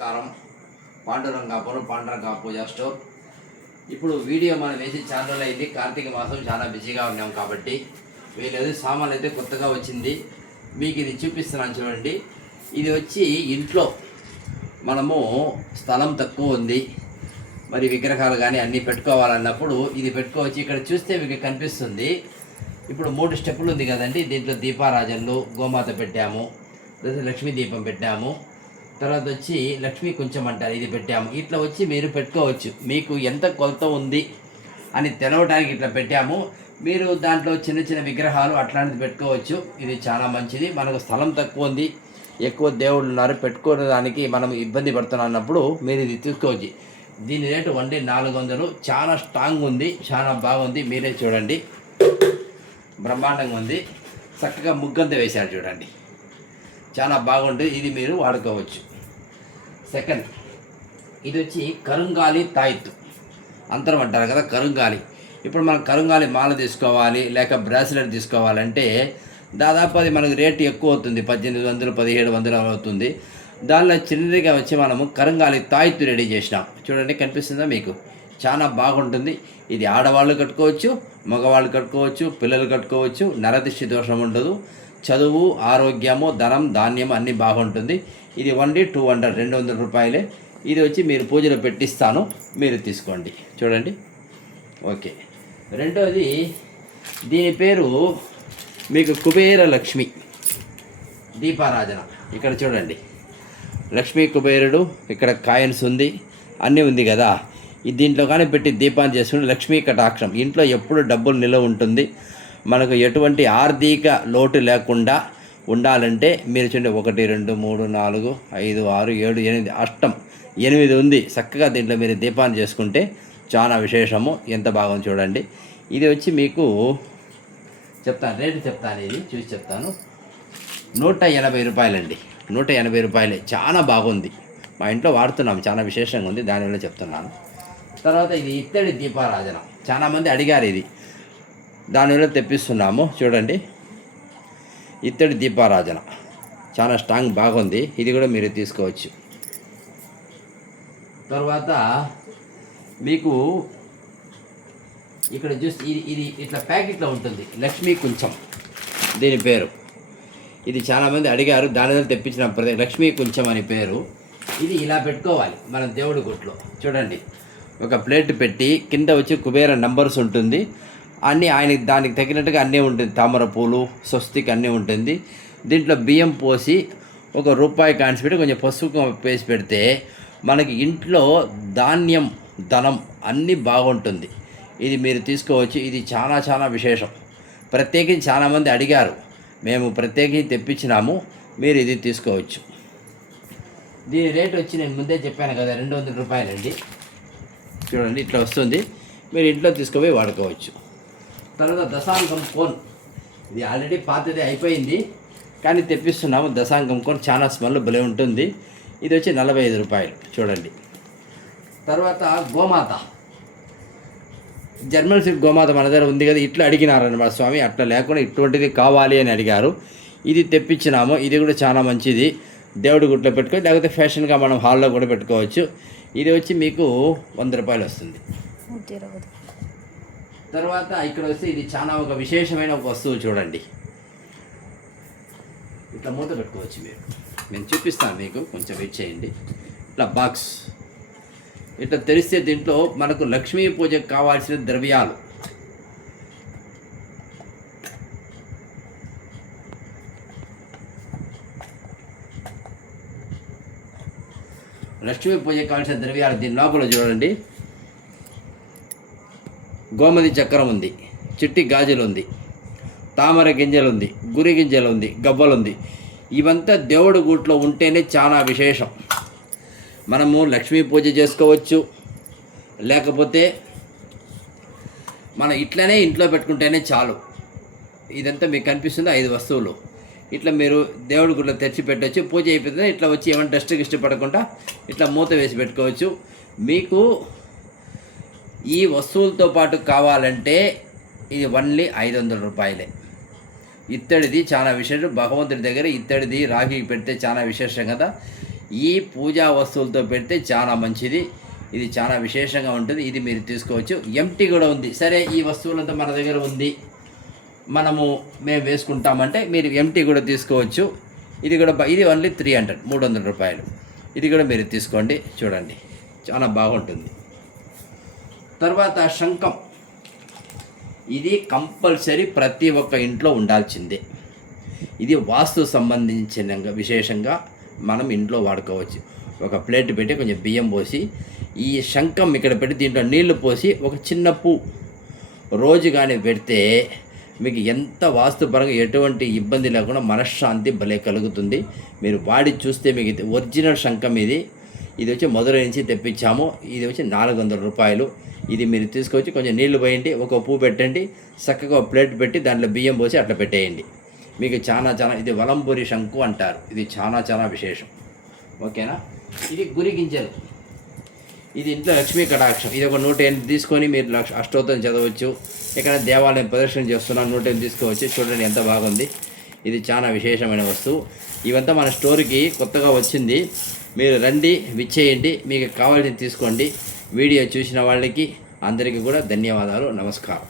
కారం పాండురంగాపురం పాండురంగా పూజా స్టోర్. ఇప్పుడు వీడియో మనం వేసి ఛానల్ అయింది. కార్తీక మాసం చాలా బిజీగా ఉన్నాం కాబట్టి వీళ్ళది సామాన్లు అయితే కొత్తగా వచ్చింది. మీకు ఇది చూపిస్తున్నాను చూడండి. ఇది వచ్చి ఇంట్లో మనము స్థలం తక్కువ ఉంది, మరి విగ్రహాలు కానీ అన్నీ పెట్టుకోవాలన్నప్పుడు ఇది పెట్టుకోవచ్చు. ఇక్కడ చూస్తే మీకు కనిపిస్తుంది. ఇప్పుడు 3 స్టెప్పులు ఉంది కదండి. దీంట్లో దీపారాజనలు, గోమాత పెట్టాము, లక్ష్మీ దీపం పెట్టాము, తర్వాత వచ్చి లక్ష్మీ కొంచెం అంటారు, ఇది పెట్టాము. ఇట్లా వచ్చి మీరు పెట్టుకోవచ్చు. మీకు ఎంత కొలత ఉంది అని తెలవడానికి ఇట్లా పెట్టాము. మీరు దాంట్లో చిన్న చిన్న విగ్రహాలు అట్లాంటిది పెట్టుకోవచ్చు. ఇది చాలా మంచిది. మనకు స్థలం తక్కువ ఉంది, ఎక్కువ దేవుళ్ళు ఉన్నారు, పెట్టుకోవడానికి మనం ఇబ్బంది పడుతున్నప్పుడు మీరు ఇది తీసుకోవచ్చు. దీని రేటు 400. చాలా స్ట్రాంగ్ ఉంది, చాలా బాగుంది. మీరే చూడండి, బ్రహ్మాండంగా ఉంది. చక్కగా ముగ్గంతా వేశారు చూడండి, చాలా బాగుంటుంది. ఇది మీరు వాడుకోవచ్చు. సెకండ్, ఇది వచ్చి కరుంగాలి తాయిత్తు అంతరం అంటారు కదా, కరుంగాలి. ఇప్పుడు మనం కరుంగాలి మాల తీసుకోవాలి లేక బ్రాస్లెట్ తీసుకోవాలంటే దాదాపు అది మనకు రేటు ఎక్కువ అవుతుంది, 1800 1700 అవుతుంది. దానిలో చిన్నదిగా వచ్చి మనము కరుంగాలి తాయిత్తు రెడీ చేసినాం చూడండి. కనిపిస్తుందా మీకు? చాలా బాగుంటుంది. ఇది ఆడవాళ్ళు కట్టుకోవచ్చు, మగవాళ్ళు కట్టుకోవచ్చు, పిల్లలు కట్టుకోవచ్చు. నరదిష్టి దోషం ఉండదు. చదువు, ఆరోగ్యము, ధనం, ధాన్యం అన్నీ బాగుంటుంది. ఇది 200 200 రూపాయలే. ఇది వచ్చి మీరు పూజలో పెట్టిస్తాను, మీరు తీసుకోండి చూడండి. ఓకే. రెండోది, దీని పేరు మీకు కుబేర లక్ష్మి దీపారాజన. ఇక్కడ చూడండి, లక్ష్మీ కుబేరుడు, ఇక్కడ కాయిన్స్ ఉంది, అన్నీ ఉంది కదా. దీంట్లో కానీ పెట్టి దీపాన్ని చేసుకుని లక్ష్మీ కటాక్షం, ఇంట్లో ఎప్పుడు డబ్బులు నిలవ ఉంటుంది. మనకు ఎటువంటి ఆర్థిక లోటు లేకుండా ఉండాలంటే మీరు చూడండి, 1 2 3 4 5 6 7 8 అష్టం 8 ఉంది. చక్కగా దీంట్లో మీరు దీపాన్ని చేసుకుంటే చాలా విశేషము. ఎంత బాగుంది చూడండి. ఇది వచ్చి మీకు చెప్తాను, రేటు చెప్తాను, ఇది చూసి చెప్తాను. 180 రూపాయలండి. 180 రూపాయలే. చాలా బాగుంది. మా ఇంట్లో వాడుతున్నాం, చాలా విశేషంగా ఉంది, దానివల్ల చెప్తున్నాను. తర్వాత ఇది ఇత్తడి దీపారాజన, చాలామంది అడిగారు, ఇది దానివల్ల తెప్పిస్తున్నాము చూడండి. ఇత్తడి దీపారాజన చాలా స్ట్రాంగ్ బాగుంది. ఇది కూడా మీరు తీసుకోవచ్చు. తర్వాత మీకు ఇక్కడ చూస్తే ఇది ఇట్లా ప్యాకెట్లో ఉంటుంది, లక్ష్మీ కొంచెం దీని పేరు. ఇది చాలామంది అడిగారు, దానివల్ల తెప్పించిన లక్ష్మీ కొంచెం అని పేరు. ఇది ఇలా పెట్టుకోవాలి మన దేవుడి గుట్లో చూడండి. ఒక ప్లేట్ పెట్టి కింద వచ్చి కుబేర నంబర్స్ ఉంటుంది, అన్నీ ఆయనకి దానికి తగినట్టుగా అన్నీ ఉంటుంది. తామర పూలు, స్వస్తికి అన్నీ ఉంటుంది. దీంట్లో బియ్యం పోసి ₹1 కాయిన్స్ పెట్టి కొంచెం పసుపు వేసి పెడితే మనకి ఇంట్లో ధాన్యం, ధనం అన్నీ బాగుంటుంది. ఇది మీరు తీసుకోవచ్చు. ఇది చాలా చాలా విశేషం. ప్రత్యేకించి చాలామంది అడిగారు, మేము ప్రత్యేకించి తెప్పించినాము, మీరు ఇది తీసుకోవచ్చు. దీని రేట్ వచ్చి నేను ముందే చెప్పాను కదా, 200 రూపాయలండి. చూడండి, ఇట్లా వస్తుంది. మీరు ఇంట్లో తీసుకుపోయి వాడుకోవచ్చు. తర్వాత దశాంగం కోన్, ఇది ఆల్రెడీ పాతది అయిపోయింది కానీ తెప్పిస్తున్నాము. దశాంగం కోన్ చాలా స్మెల్ భలే ఉంటుంది. ఇది వచ్చి 45 రూపాయలు చూడండి. తర్వాత గోమాత, జర్మన్ సిల్క్ గోమాత మన దగ్గర ఉంది కదా. ఇట్లా అడిగినారన్నమాట స్వామి, అట్లా లేకుండా ఇటువంటిది కావాలి అని అడిగారు. ఇది తెప్పించినాము. ఇది కూడా చాలా మంచిది. దేవుడి గుట్లో పెట్టుకోవచ్చు, లేకపోతే ఫ్యాషన్గా మనం హాల్లో కూడా పెట్టుకోవచ్చు. ఇది వచ్చి మీకు 100 రూపాయలు వస్తుంది. తర్వాత ఇక్కడ వస్తే ఇది చాలా ఒక విశేషమైన ఒక వస్తువు చూడండి. ఇట్లా మూత పెట్టుకోవచ్చు మీరు. నేను చూపిస్తాను మీకు, కొంచెం వెయిట్ చేయండి. ఇట్లా బాక్స్ ఇట్లా తెరిస్తే దీంట్లో మనకు లక్ష్మీ పూజకు కావాల్సిన ద్రవ్యాలు, లక్ష్మీ పూజకు కావాల్సిన ద్రవ్యాలు దీని లోపల చూడండి. గోమతి చక్రం ఉంది, చిట్టి గాజులు ఉంది, తామర గింజలు ఉంది, గురి గింజలు ఉంది, గవ్వలు ఉంది. ఇవంతా దేవుడి గూట్లో ఉంటేనే చాలా విశేషం. మనము లక్ష్మీ పూజ చేసుకోవచ్చు, లేకపోతే మనం ఇట్లనే ఇంట్లో పెట్టుకుంటేనే చాలు. ఇదంతా మీకు కనిపిస్తుంది, 5 వస్తువులు. ఇట్లా మీరు దేవుడి గుట్లో తెచ్చి పెట్టవచ్చు. పూజ అయిపోతుంది, ఇట్లా వచ్చి ఏమైనా డస్ట్ గిస్ట్ పడకుండా ఇట్లా మూత వేసి పెట్టుకోవచ్చు. మీకు ఈ వస్తువులతో పాటు కావాలంటే ఇది ఓన్లీ 500 రూపాయలే. ఇత్తడిది చాలా విశేషం. భగవంతుడి దగ్గర ఇత్తడిది రాగి పెడితే చాలా విశేషం కదా. ఈ పూజా వస్తువులతో పెడితే చాలా మంచిది. ఇది చాలా విశేషంగా ఉంటుంది. ఇది మీరు తీసుకోవచ్చు. ఎంటీ కూడా ఉంది. సరే ఈ వస్తువులంతా మన దగ్గర ఉంది, మేము వేసుకుంటామంటే మీరు ఎంటీ కూడా తీసుకోవచ్చు. ఇది కూడా ఇది ఓన్లీ 300 రూపాయలు. ఇది కూడా మీరు తీసుకోండి. చూడండి చాలా బాగుంటుంది. తర్వాత శంఖం, ఇది కంపల్సరీ ప్రతి ఒక్క ఇంట్లో ఉండాల్సిందే. ఇది వాస్తు సంబంధించిన విశేషంగా మనం ఇంట్లో వాడుకోవచ్చు. ఒక ప్లేట్ పెట్టి కొంచెం బియ్యం పోసి ఈ శంఖం ఇక్కడ పెట్టి దీంట్లో నీళ్లు పోసి ఒక చిన్న పువ్వు రోజు కానీ పెడితే మీకు ఎంత వాస్తుపరంగా ఎటువంటి ఇబ్బంది లేకుండా మనశ్శాంతి భలే కలుగుతుంది. మీరు వాడి చూస్తే మీకు ఒరిజినల్ శంఖం ఇది వచ్చి మధురై నుంచి తెప్పించాము. ఇది వచ్చి 400 రూపాయలు. ఇది మీరు తీసుకొచ్చి కొంచెం నీళ్లు పోయండి, ఒక పువ్వు పెట్టండి, చక్కగా ఒక ప్లేట్ పెట్టి దాంట్లో బియ్యం పోసి అట్లా పెట్టేయండి. మీకు చాలా ఇది వలంపురి శంకు అంటారు. ఇది చాలా విశేషం. ఓకేనా. ఇది గురి గింజలు, ఇది ఇంట్లో లక్ష్మీ కటాక్షం. ఇది ఒక 108 తీసుకొని మీరు అష్టోత్తరం చదవచ్చు. ఇక్కడ దేవాలయం ప్రదర్శన చేస్తున్నాను, 108 తీసుకోవచ్చు. చూడండి ఎంత బాగుంది. ఇది చాలా విశేషమైన వస్తువు. ఇవంతా మన స్టోర్కి కొత్తగా వచ్చింది. మీరు రండి, విచ్చేయండి, మీకు కావాల్సింది తీసుకోండి. వీడియో చూసిన వాళ్ళకి అందరికీ కూడా ధన్యవాదాలు. నమస్కారం.